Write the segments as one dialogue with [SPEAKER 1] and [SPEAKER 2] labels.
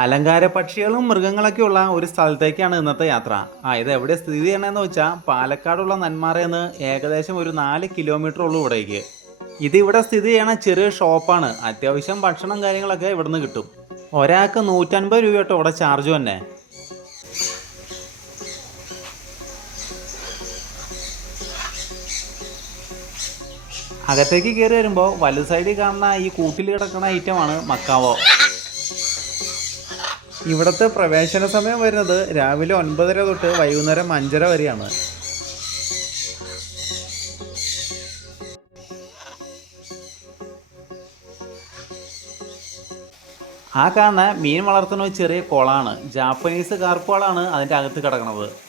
[SPEAKER 1] അലങ്കാര പക്ഷികളും മൃഗങ്ങളൊക്കെ ഉള്ള ഒരു സ്ഥലത്തേക്കാണ് ഇന്നത്തെ യാത്ര. ആ ഇത് എവിടെ സ്ഥിതി ചെയ്യണമെന്ന് വെച്ചാൽ പാലക്കാടുള്ള നന്മാറയെന്ന് ഏകദേശം ഒരു നാല് കിലോമീറ്റർ ഉള്ളൂ ഇവിടേക്ക്. ഇത് ഇവിടെ സ്ഥിതി ചെയ്യണ ചെറിയ ഷോപ്പാണ് അത്യാവശ്യം ഭക്ഷണം കാര്യങ്ങളൊക്കെ ഇവിടുന്ന് കിട്ടും. ഒരാൾക്ക് നൂറ്റൻപത് രൂപ കേട്ടോ ഇവിടെ ചാർജ് തന്നെ അകത്തേക്ക് കയറി വരുമ്പോൾ വലു സൈഡിൽ കാണുന്ന ഈ കൂട്ടിൽ കിടക്കുന്ന ഐറ്റമാണ് മക്കാവോ. ഇവിടുത്തെ പ്രവേശന സമയം വരുന്നത് രാവിലെ ഒൻപതര തൊട്ട് വൈകുന്നേരം അഞ്ചര വരെയാണ്. ആ കാണുന്ന മീൻ വളർത്തുന്ന ചെറിയ കുളമാണ് ജാപ്പനീസ് കാർപ്പുകളാണ് അതിന്റെ അകത്ത് കിടക്കുന്നത്.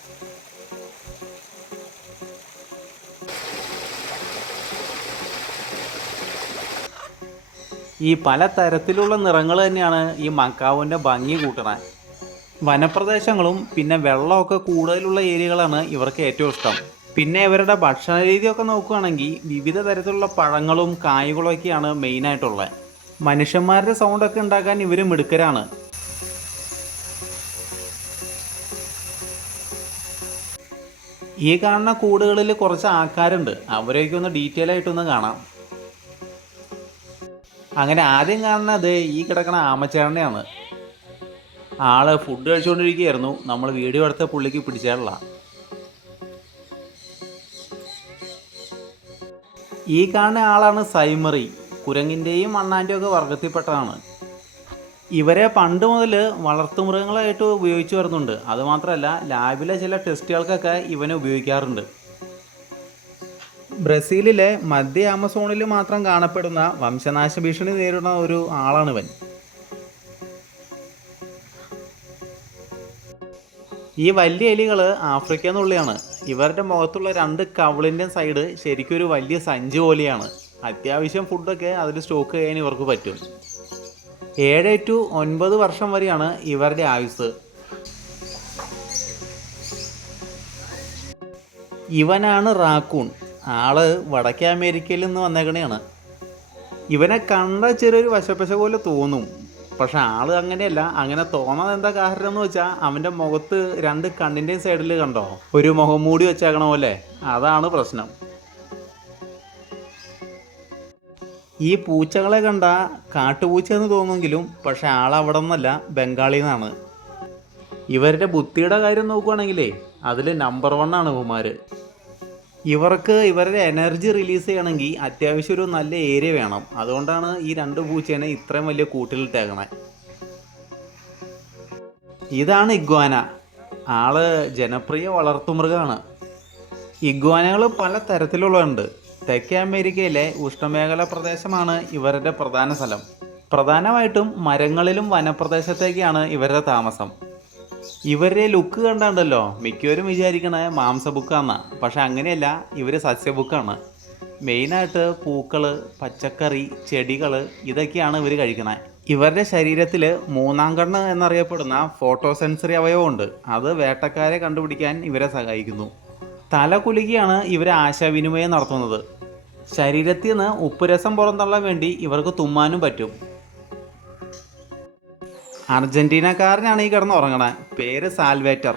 [SPEAKER 1] ഈ പല തരത്തിലുള്ള നിറങ്ങൾ തന്നെയാണ് ഈ മക്കാവിന്റെ ഭംഗി കൂട്ടണത് വനപ്രദേശങ്ങളും പിന്നെ വെള്ളമൊക്കെ കൂടുതലുള്ള ഏരിയകളാണ് ഇവർക്ക് ഏറ്റവും ഇഷ്ടം. പിന്നെ ഇവരുടെ ഭക്ഷണ രീതിയൊക്കെ നോക്കുകയാണെങ്കിൽ വിവിധ തരത്തിലുള്ള പഴങ്ങളും കായ്കളും ഒക്കെയാണ് മെയിനായിട്ടുള്ളത് മനുഷ്യന്മാരുടെ സൗണ്ടൊക്കെ ഉണ്ടാക്കാൻ ഇവർ മിടുക്കരാണ്. ഈ കാണുന്ന കൂടുകളിൽ കുറച്ച് ആൾക്കാരുണ്ട്. അവരെയൊക്കെ ഒന്ന് ഡീറ്റെയിൽ ആയിട്ടൊന്ന് കാണാം. അങ്ങനെ ആദ്യം കാണുന്നത് ഈ കിടക്കണ ആമച്ചേട്ടനെയാണ്. ആൾ ഫുഡ് കഴിച്ചുകൊണ്ടിരിക്കുകയായിരുന്നു നമ്മൾ വീഡിയോ എടുത്ത പുള്ളിക്ക് പിടിച്ചാലുള്ള ഈ കാണുന്ന ആളാണ് സൈമറി. കുരങ്ങിന്റെയും മണ്ണാന്റെയും ഒക്കെ വർഗത്തിൽപ്പെട്ടതാണ്. ഇവരെ പണ്ട് മുതൽ വളർത്തുമൃഗങ്ങളായിട്ട് ഉപയോഗിച്ചു വരുന്നുണ്ട്. അതുമാത്രമല്ല ലാബിലെ ചില ടെസ്റ്റുകൾക്കൊക്കെ ഇവനെ ഉപയോഗിക്കാറുണ്ട്. ബ്രസീലിലെ മധ്യ ആമസോണിൽ മാത്രം കാണപ്പെടുന്ന വംശനാശ ഭീഷണി നേരിടുന്ന ഒരു ആളാണ് ഇവൻ. ഈ വലിയ എലികൾ ആഫ്രിക്കയിൽ നിന്നുള്ളതാണ് ഇവരുടെ മുഖത്തുള്ള രണ്ട് കവിളിന്റെ സൈഡ് ശരിക്കും ഒരു വലിയ സഞ്ചി പോലെയാണ്. അത്യാവശ്യം ഫുഡൊക്കെ അതിൽ സ്റ്റോക്ക് ചെയ്യാൻ ഇവർക്ക് പറ്റും. ഏഴ് ടു ഒൻപത് വർഷം വരെയാണ് ഇവരുടെ ആയുസ്. ഇവനാണ് റാക്കൂൺ. ആൾ വടക്കേ അമേരിക്കയിൽ നിന്ന് വന്നേക്കണെയാണ്. ഇവനെ കണ്ട ചെറിയൊരു വശപ്പശ പോലെ തോന്നും. പക്ഷെ ആൾ അങ്ങനെയല്ല. അങ്ങനെ തോന്നാൻ എന്താ കാരണം എന്ന് വെച്ചാൽ അവന്റെ മുഖത്ത് രണ്ട് കണ്ണിന്റെയും സൈഡിൽ കണ്ടോ? ഒരു മുഖം മൂടി വെച്ചേക്കണ പോലെ. അതാണ് പ്രശ്നം. ഈ പൂച്ചകളെ കണ്ട കാട്ടുപൂച്ച എന്ന് തോന്നുമെങ്കിലും പക്ഷെ ആളവിടെ നിന്നല്ല ബംഗാളിൽ നിന്നാണ്. ഇവരുടെ ബുദ്ധിയുടെ കാര്യം നോക്കുവാണെങ്കിലേ അതിൽ നമ്പർ ആണ് ഇവന്മാർ ഇവർക്ക് ഇവരുടെ എനർജി റിലീസ് ചെയ്യണമെങ്കിൽ അത്യാവശ്യം ഒരു നല്ല ഏരിയ വേണം. അതുകൊണ്ടാണ് ഈ രണ്ട് പൂച്ചേനെ ഇത്രയും വലിയ കൂട്ടിലിട്ടേക്കണേ ഇതാണ് ഇഗ്വാന. ആൾ ജനപ്രിയ വളർത്തുമൃഗമാണ്. ഇഗ്വാനകൾ പല തരത്തിലുള്ളതുണ്ട് തെക്കേ അമേരിക്കയിലെ ഉഷ്ണമേഖല പ്രദേശമാണ് ഇവരുടെ പ്രധാന സ്ഥലം. പ്രധാനമായിട്ടും മരങ്ങളിലും വനപ്രദേശത്തേക്കാണ് ഇവരുടെ താമസം. ഇവരുടെ ലുക്ക് കണ്ടാണ്ടല്ലോ. മിക്കവരും വിചാരിക്കണ മാംസ ബുക്കാന്നാ പക്ഷെ അങ്ങനെയല്ല ഇവർ സസ്യബുക്കാണ് മെയിനായിട്ട് പൂക്കൾ പച്ചക്കറി ചെടികൾ ഇതൊക്കെയാണ് ഇവർ കഴിക്കുന്നത് ഇവരുടെ ശരീരത്തിൽ മൂന്നാം കണ്ണ് എന്നറിയപ്പെടുന്ന ഫോട്ടോസെൻസറി അവയവമുണ്ട് അത് വേട്ടക്കാരെ കണ്ടുപിടിക്കാൻ ഇവരെ സഹായിക്കുന്നു. തല കുലുക്കിയാണ് ഇവർ ആശയവിനിമയം നടത്തുന്നത്. ശരീരത്തിൽ നിന്ന് ഉപ്പുരസം പുറന്തള്ളാൻ വേണ്ടി ഇവർക്ക് തുമ്മാനും പറ്റും. അർജന്റീനക്കാരനാണ് ഈ കിടന്ന് ഉറങ്ങണേ. പേര് സാൽവേറ്റർ.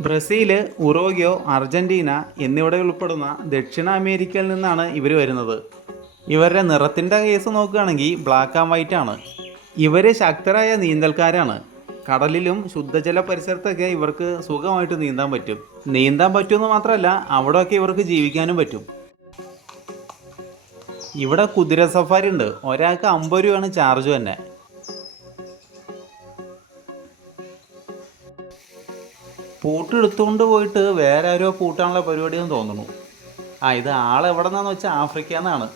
[SPEAKER 1] ബ്രസീൽ ഉറോഗ്യോ അർജന്റീന എന്നിവിടെ ഉൾപ്പെടുന്ന ദക്ഷിണ അമേരിക്കയിൽ നിന്നാണ് ഇവർ വരുന്നത്. ഇവരുടെ നിറത്തിന്റെ കേസ് നോക്കുകയാണെങ്കിൽ ബ്ലാക്ക് ആൻഡ് വൈറ്റ് ആണ്. ഇവർ ശക്തരായ നീന്തൽക്കാരാണ്. കടലിലും ശുദ്ധജല പരിസരത്തൊക്കെ ഇവർക്ക് സുഖമായിട്ട് നീന്താൻ പറ്റും. നീന്താൻ പറ്റുമെന്ന് മാത്രമല്ല അവിടെയൊക്കെ ഇവർക്ക് ജീവിക്കാനും പറ്റും. ഇവിടെ കുതിര സഫാരി ഉണ്ട്. ഒരാൾക്ക് അമ്പത് രൂപയാണ് ചാർജ് തന്നെ. പൂട്ട് എടുത്തുകൊണ്ട് പോയിട്ട് വേറെ ആരോ പൂട്ടാനുള്ള പരിപാടിയെന്ന് തോന്നുന്നു. ആ ഇത് ആളെവിടെ നിന്നാന്ന് വെച്ചാൽ ആഫ്രിക്ക എന്നാണ്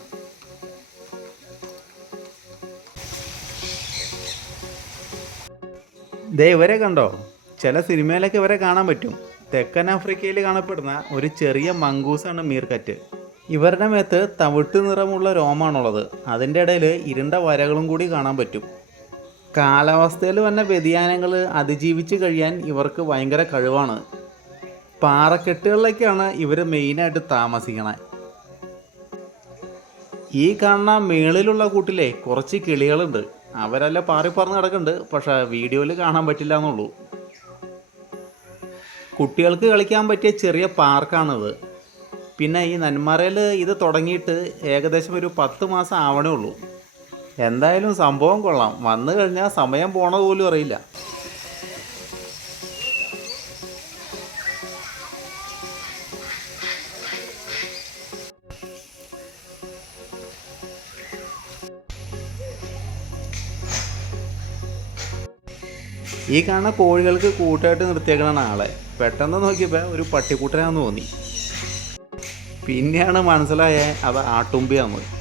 [SPEAKER 1] ദേ ഇവരെ കണ്ടോ? ചില സിനിമയിലൊക്കെ ഇവരെ കാണാൻ പറ്റും. തെക്കൻ ആഫ്രിക്കയിൽ കാണപ്പെടുന്ന ഒരു ചെറിയ മങ്കൂസാണ് മീർക്കറ്റ് ഇവരുടെ മേത്ത് തവിട്ട് നിറമുള്ള രോമാണുള്ളത്. അതിന്റെ ഇടയിൽ ഇരുണ്ട വരകളും കൂടി കാണാൻ പറ്റും. കാലാവസ്ഥയിൽ വന്ന വ്യതിയാനങ്ങൾ അതിജീവിച്ച് കഴിയാൻ ഇവർക്ക് ഭയങ്കര കഴിവാണ്. പാറക്കെട്ടുകളിലേക്കാണ് ഇവർ മെയിനായിട്ട് താമസിക്കണത് ഈ കാണുന്ന മേളിലുള്ള കൂട്ടിലെ കുറച്ച് കിളികളുണ്ട്. അവരെല്ലാം പാറി പറന്ന് കിടക്കുന്നുണ്ട് പക്ഷേ വീഡിയോയിൽ കാണാൻ പറ്റില്ല എന്നുള്ളൂ. കുട്ടികൾക്ക് കളിക്കാൻ പറ്റിയ ചെറിയ പാർക്കാണിത്. പിന്നെ ഈ നന്മാറയിൽ ഇത് തുടങ്ങിയിട്ട് ഏകദേശം ഒരു പത്ത് മാസം ആവണേ ഉള്ളൂ. എന്തായാലും സംഭവം കൊള്ളാം. വന്നു കഴിഞ്ഞാൽ സമയം പോണത് പോലും അറിയില്ല. ഈ കാണുന്ന കോഴികൾക്ക് കൂട്ടായിട്ട് നിർത്തിയേക്കണ ആളെ. പെട്ടെന്ന് നോക്കിയപ്പോൾ ഒരു പട്ടിക്കൂട്ടനാന്ന് തോന്നി. പിന്നെയാണ് മനസ്സിലായ അത് ആട്ടുമ്പിയാന്ന്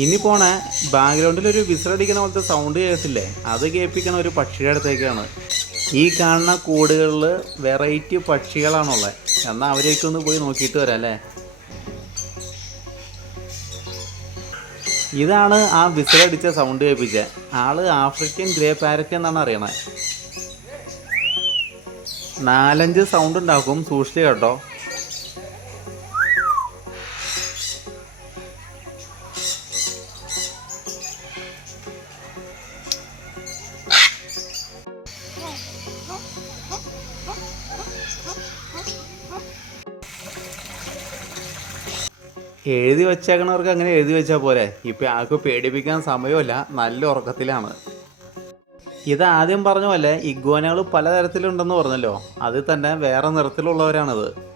[SPEAKER 1] ഇനി പോണ. ബാക്ക്ഗ്രൗണ്ടിൽ ഒരു വിസിലടിക്കുന്ന പോലത്തെ സൗണ്ട് കേട്ടില്ലേ അത് കേൾപ്പിക്കണ ഒരു പക്ഷിയുടെ അടുത്തേക്കാണ്. ഈ കാണുന്ന കൂടുകളിൽ വെറൈറ്റി പക്ഷികളാണുള്ളത് എന്നാൽ അവരെയൊക്കെ ഒന്ന് പോയി നോക്കിയിട്ട് വരാം അല്ലേ? ഇതാണ് ആ വിസിലടിച്ച സൗണ്ട് കേൾപ്പിച്ച. ആൾ ആഫ്രിക്കൻ ഗ്രേ പാരറ്റ് എന്നാണ് അറിയണത് നാലഞ്ച് സൗണ്ട് ഉണ്ടാക്കും സൂക്ഷിച്ച് കേട്ടോ. എഴുതി വെച്ചേക്കണവർക്ക് അങ്ങനെ എഴുതി വെച്ചാൽ പോരെ. ഇപ്പം ആൾക്ക് പേടിപ്പിക്കാൻ സമയമില്ല. നല്ല ഉറക്കത്തിലാണ്. ഇത് ആദ്യം പറഞ്ഞ പോലെ ഇഗ്വാനകൾ പലതരത്തിലുണ്ടെന്ന് പറഞ്ഞല്ലോ. അത് തന്നെ വേറെ നിറത്തിലുള്ളവരാണിത്.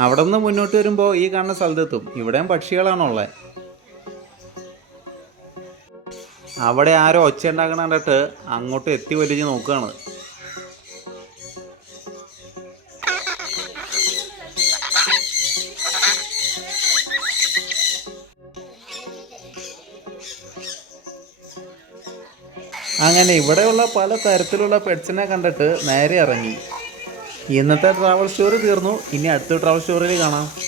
[SPEAKER 1] അവിടെ നിന്ന് മുന്നോട്ട് വരുമ്പോൾ ഈ കാണുന്ന സ്ഥലത്തെത്തും. ഇവിടെയും പക്ഷികളാണുള്ളത് അവിടെ ആരോ ഒച്ച ഉണ്ടാക്കണ കണ്ടിട്ട് അങ്ങോട്ട് എത്തി വലിഞ്ഞ് നോക്കുകയാണ് അങ്ങനെ ഇവിടെയുള്ള പല തരത്തിലുള്ള പെറ്റ്സിനെ കണ്ടിട്ട് നേരെ ഇറങ്ങി. ഇന്നത്തെ ട്രാവൽ സ്റ്റോറി തീർന്നു. ഇനി അടുത്ത ട്രാവൽ സ്റ്റോറിയിൽ കാണാം.